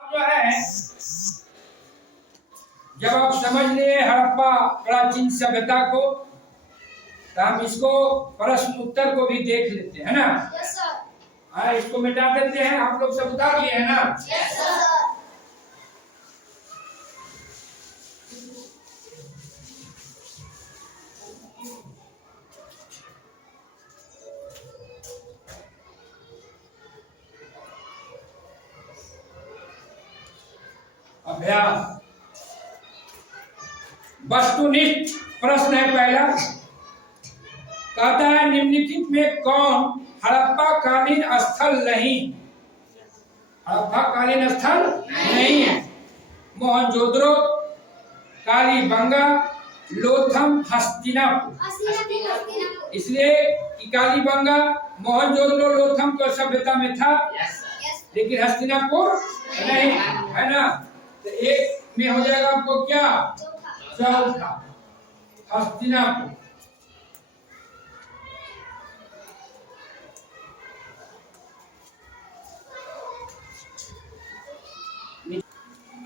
जो है जब आप समझ लिए हड़प्पा प्राचीन सभ्यता को तो हम इसको प्रश्न उत्तर को भी देख लेते हैं ना। Yes sir. हाँ, इसको मिटा देते हैं। आप लोग सब उतार लिए हैं ना। Yes sir. अभ्यास वस्तुनिष्ठ प्रश्न है पहला। कहता है निम्नलिखित में कौन हड़प्पा कालीन स्थल नहीं? हड़प्पा कालीन स्थल नहीं है। मोहनजोदड़ो, कालीबंगा, लोथम, हस्तिनापुर। इसलिए कि कालीबंगा मोहनजोदड़ो लोथम तो सभ्यता में था, लेकिन हस्तिनापुर नहीं है ना। तो एक में हो जाएगा आपको क्या? चौथा हस्तिनापुर।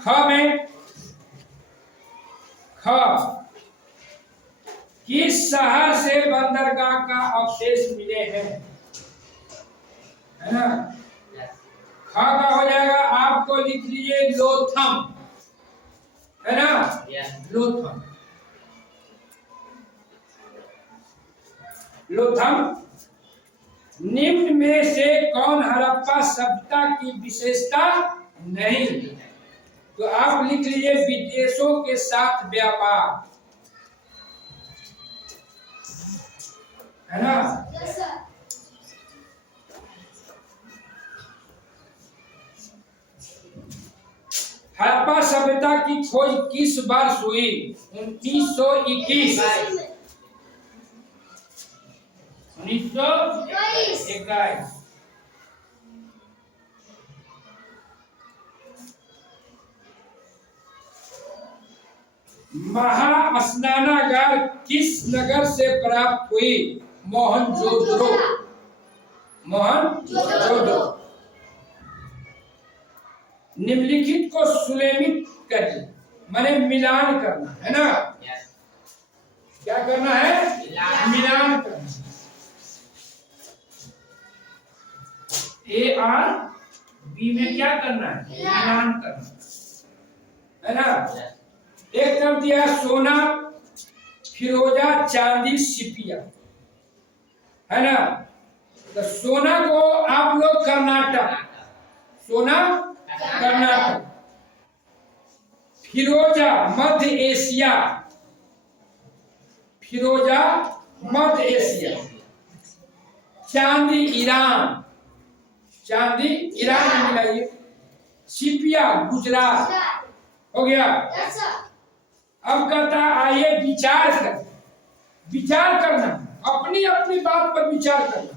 ख में किस शहर से बंदरगाह का अवशेष मिले हैं? है ना। ख का हो जाएगा आपको लिख लीजिए लोथम, है ना। Latham Latham. निम्न में से कौन हड़प्पा सभ्यता की विशेषता नहीं? तो आप लिख लीजिए विदेशों के साथ व्यापार, है ना। Yes sir. हड़प्पा सभ्यता की खोज किस वर्ष हुई? 1921। 1921। महास्नानागार किस नगर से प्राप्त हुई? मोहनजोदड़ो। मोहनजोदड़ो। निम्नलिखित को सुलेमित करिए, माने मिलान करना, है ना। क्या करना है? मिलान करना। ए आर बी में क्या करना है? मिलान करना, है ना। एक तरफ दिया सोना, फिरोजा, चांदी, सिपिया, है ना। तो सोना को आप लोग कर्नाटक, सोना कर्नाटक, फिरोजा मध्य एशिया, फिरोजा मध्य एशिया, चांदी ईरान, चांदी ईरान में मिलाइए, सिपिया गुजरात। हो गया। Yes sir. अब कहता आइए विचार कर, विचार करना, अपनी अपनी बात पर विचार करना।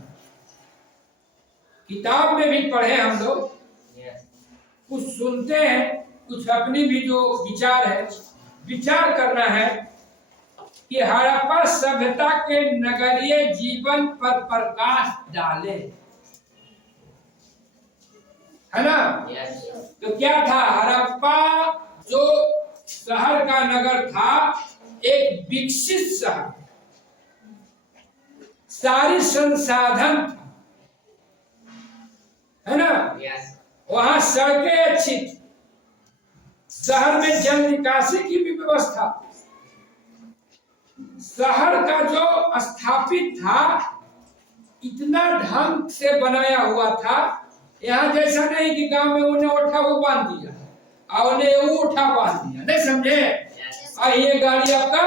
किताब में भी पढ़े हम लोग, कुछ सुनते हैं, कुछ अपनी भी जो विचार है, विचार करना है कि हड़प्पा सभ्यता के नगरीय जीवन पर प्रकाश डाले, है ना। तो क्या था? हड़प्पा जो शहर का नगर था, एक विकसित शहर, सारी संसाधन था, है ना। वहां सड़कें अच्छी थी, शहर में जल निकासी की भी व्यवस्था, शहर का जो स्थापित था इतना ढंग से बनाया हुआ था। यहाँ जैसा नहीं कि गांव में उन्हें उठा वो बांध दिया और उन्हें वो उठा बांध दिया, नहीं समझे। और ये गाड़ी आपका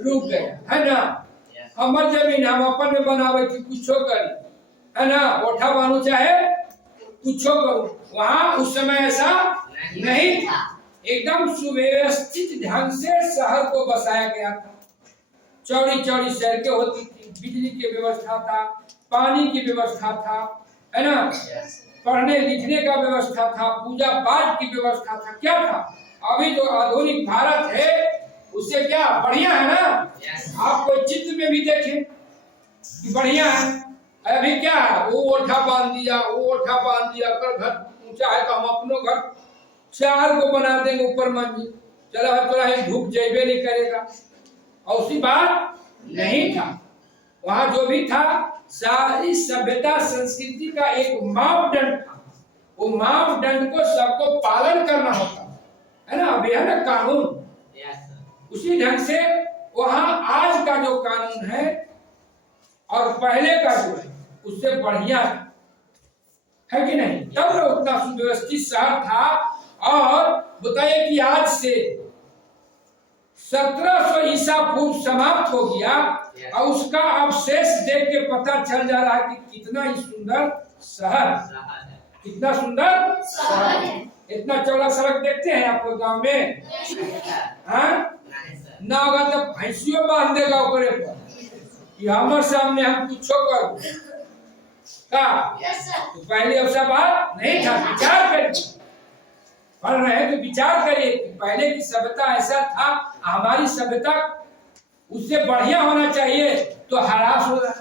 रुक गया, है ना। हमार जमीन हम अपन में बनावे थी, कुछो करी, है ना। उठा बांधू चाहे कुछो करो, वहां उस समय ऐसा नहीं था। एकदम सुव्यवस्थित ढंग से शहर को बसाया गया था। चौड़ी चौड़ी सड़कें होती थी, बिजली की व्यवस्था था, पानी की व्यवस्था था, है ना। पढ़ने लिखने का व्यवस्था था, पूजा पाठ की व्यवस्था था। क्या था? अभी जो आधुनिक भारत है उससे क्या बढ़िया है ना। आप कोई चित्र में भी देखें कि बढ़िया है। अभी क्या है? वो ओठा बांध दिया, वो ओठा बांध दिया, अगर घर ऊंचा है तो हम अपनों घर 4 को बना देंगे ऊपर मंजिल, चलो थोड़ा ही धूप जेबे नहीं करेगा। और उसी बात नहीं था, वहां जो भी था सारी सभ्यता संस्कृति का एक मापदंड था। वो मापदंड को सबको पालन करना होता है ना, अभी है ना कानून। उसी ढंग से वहां आज का जो कानून है और पहले का जो है उससे बढ़िया है कि नहीं? तब ना उतना सुव्यवस्थित शहर था। और बताइए कि आज से 1700 ईसा पूर्व समाप्त हो गया और उसका अवशेष देख के पता चल जा रहा है कि कितना ही सुंदर शहर, कितना सुंदर शहर है। इतना चौड़ा सड़क देखते हैं आप लोग गांव में? हाँ ना होगा तो भैंसियों बांध देगा ऊपर पर कि हमारे सामने हम कुछ कर का। तो पहले ऐसा बात नहीं था। विचार करिए, पढ़ रहे हैं तो विचार करिए कि पहले की सभ्यता ऐसा था, हमारी सभ्यता उससे बढ़िया होना चाहिए तो हरास हो रहा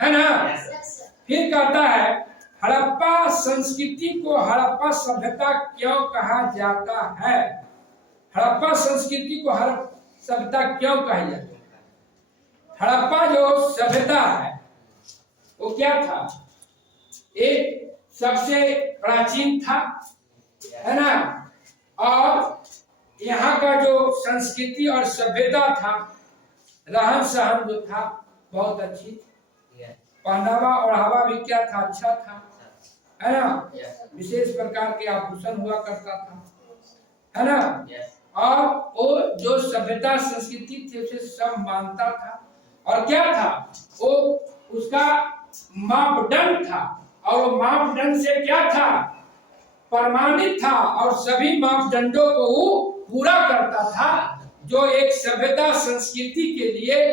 है ना। फिर कहता है हड़प्पा संस्कृति को हड़प्पा सभ्यता क्यों कहा जाता है? हड़प्पा संस्कृति को सभ्यता क्यों कही जाती है? हड़प्पा जो सभ्यता है वो क्या था? एक सबसे प्राचीन था, है ना, और यहाँ का जो संस्कृति और सभ्यता था, रहन सहन जो था बहुत अच्छी, पहनावा ओढ़ावा भी क्या था? अच्छा था, है ना। विशेष प्रकार के आभूषण हुआ करता था, है ना। और वो जो सभ्यता संस्कृति थी उसे सब मानता था। और क्या था वो? उसका मापदंड था, और वो मापदंड से क्या था? प्रमाणित था, और सभी मापदंडों को वो पूरा करता था। जो एक सभ्यता संस्कृति के लिए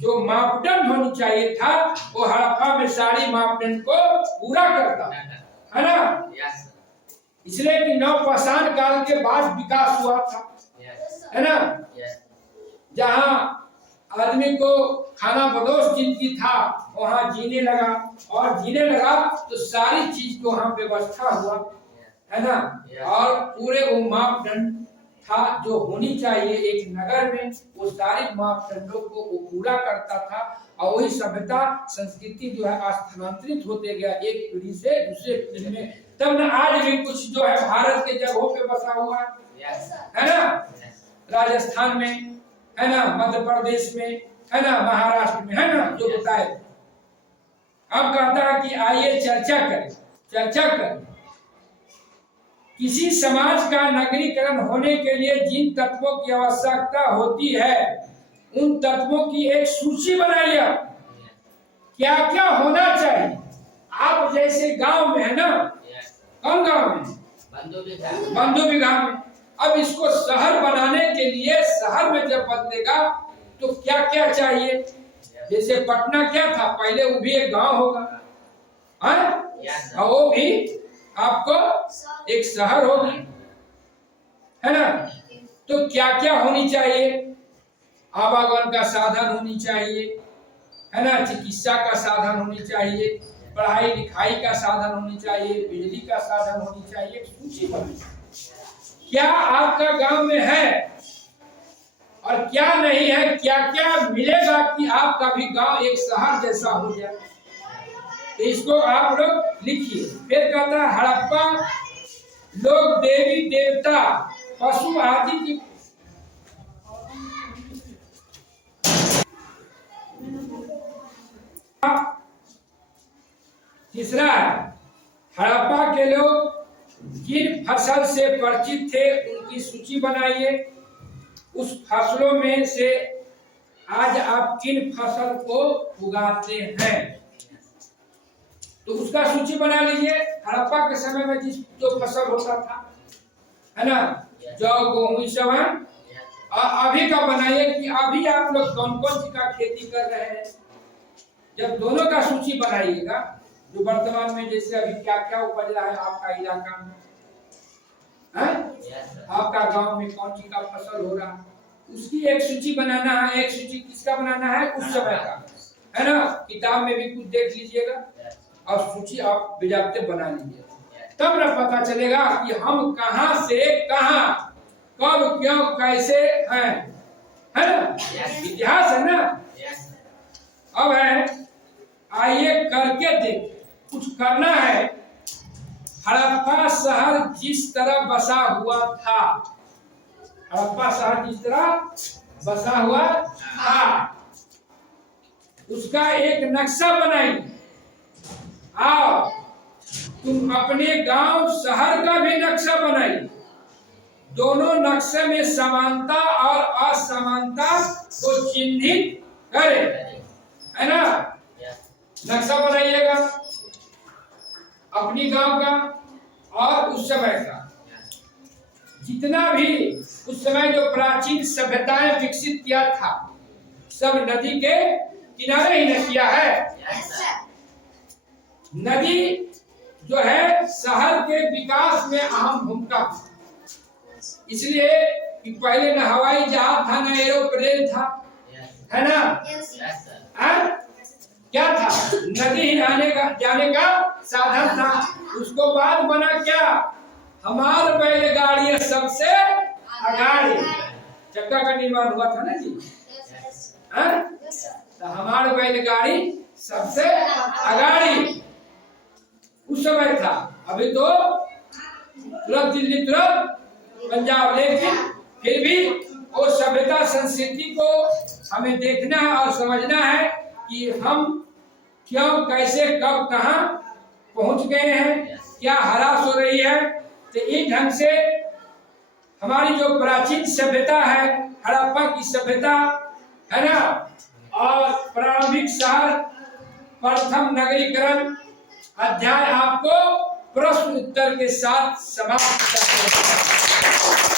जो मापदंड होनी चाहिए था वो हड़प्पा में सारी मापदंड को पूरा करता है ना। इसलिए कि नवपाषाण काल के बाद विकास हुआ था, है ना। जहाँ आदमी को खाना बदोश जिंदगी था वहां जीने लगा, और जीने लगा तो सारी चीज को वहां व्यवस्था हुआ, है ना। और पूरे वो मापदंड था जो होनी चाहिए एक नगर में, वो सारे मापदंडों को वो पूरा करता था। और वही सभ्यता संस्कृति जो है स्थानांतरित होते गया एक पीढ़ी से दूसरे पीढ़ी में। तब न आज भी कुछ जो है भारत के जगहों पे बसा हुआ है ना, राजस्थान में, है ना, मध्य प्रदेश में, है ना, महाराष्ट्र में, है ना, जो बताए। अब कहता है कि आइए चर्चा करें किसी समाज का नगरीकरण होने के लिए जिन तत्वों की आवश्यकता होती है उन तत्वों की एक सूची बनाइए। क्या क्या होना चाहिए? आप जैसे गांव में है ना, कौन गांव में? बंधु विघा में। अब इसको शहर बनाने के लिए शहर में जब बदलेगा तो क्या क्या चाहिए? जैसे पटना क्या था पहले, वो भी एक गांव होगा, और वो भी आपको एक शहर होगी, है ना। तो क्या क्या होनी चाहिए? आवागमन का साधन होनी चाहिए, है ना, चिकित्सा का साधन होनी चाहिए, पढ़ाई लिखाई का साधन होनी चाहिए, बिजली का साधन होनी चाहिए। सूची बनी क्या आपका गांव में है और क्या नहीं है, क्या क्या मिलेगा कि आपका भी गांव एक शहर जैसा हो जाए। इसको आप लोग लिखिए। फिर कहता है हड़प्पा लोग देवी देवता पशु आदि की तीसरा है हड़प्पा के लोग जिन फसल से परिचित थे उनकी सूची बनाइए। उस फसलों में से आज आप किन फसल को उगाते हैं तो उसका सूची बना लीजिए। हड़प्पा के समय में जिस जो फसल होता था, है ना, जौ गेहूं सब है। अभी का बनाइए कि अभी आप लोग कौन कौन सी का खेती कर रहे हैं। जब दोनों का सूची बनाइएगा, जो वर्तमान में जैसे अभी क्या क्या उपज रहा है आपका इलाका में, आपका गांव में कौन सी का फसल हो रहा है, उसकी एक सूची बनाना है। एक सूची किसका बनाना है? उस समय का, है ना। किताब में भी कुछ देख लीजिएगा और सूची आप बेजाबते बना लीजिए। तब न पता चलेगा कि हम कहां से कहां, कब, क्यों, कैसे हैं, है ना? इतिहास है ना। अब है, आइए करके देखें, कुछ करना है। हड़प्पा शहर जिस तरह बसा हुआ था, हड़प्पा शहर जिस तरह बसा हुआ था, उसका एक नक्शा बनाइए। आओ तुम अपने गांव शहर का भी नक्शा बनाइए। दोनों नक्शे में समानता और असमानता को चिन्हित करें, है ना? नक्शा बनाइएगा अपनी गांव का और उस समय का, जितना भी उस समय जो प्राचीन सभ्यताएं विकसित किया था, सब नदी के किनारे ही न किया है। नदी जो है शहर के विकास में अहम भूमिका, इसलिए कि पहले न हवाई जहाज था, न एरोप्लेन था, है ना? क्या था? नदी ही आने का जाने का साधन था। उसको बाद बना क्या? हमार बैलगाड़ी सबसे अगाड़ी, चक्का का निर्माण हुआ था ना जी, तो हमार बैलगाड़ी सबसे अगाड़ी उस समय था। अभी तो तुरंत दिल्ली, तुरंत पंजाब, लेकिन फिर भी वो सभ्यता संस्कृति को हमें देखना है और समझना है कि हम क्यों, कैसे, कब, कहां पहुंच गए हैं, क्या हरास हो रही है। तो इस ढंग से हमारी जो प्राचीन सभ्यता है, हड़प्पा की सभ्यता, है ना, और प्रारंभिक शहर, प्रथम नगरीकरण अध्याय आपको प्रश्न उत्तर के साथ समाप्त करते हैं।